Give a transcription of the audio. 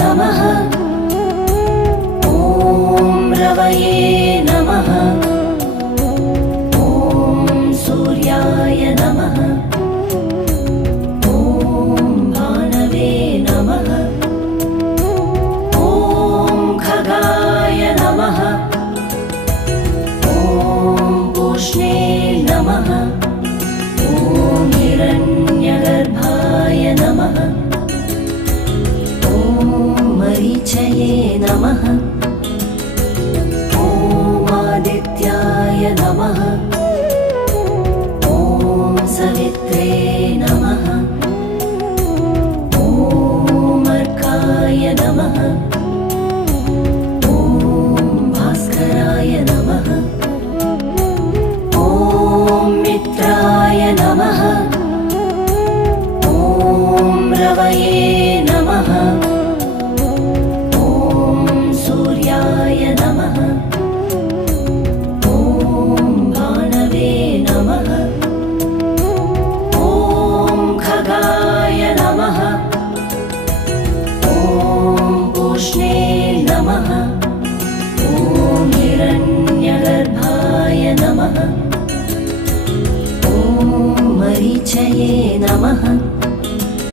नमः। ॐ रवये नमः। ॐ सूर्याय नमः। ॐ भानवे नमः। ॐ खगाय नमः। ॐ पूष्णे नमः। ॐ हिरण्यगर्भाय नमः। ॐ मरीचये नमः। ॐ आदित्याय नमः। ॐ सवित्रे नमः। ॐ अर्काय नमः। ॐ भास्कराय नमः। ॐ मित्राय नमः। ॐ रवये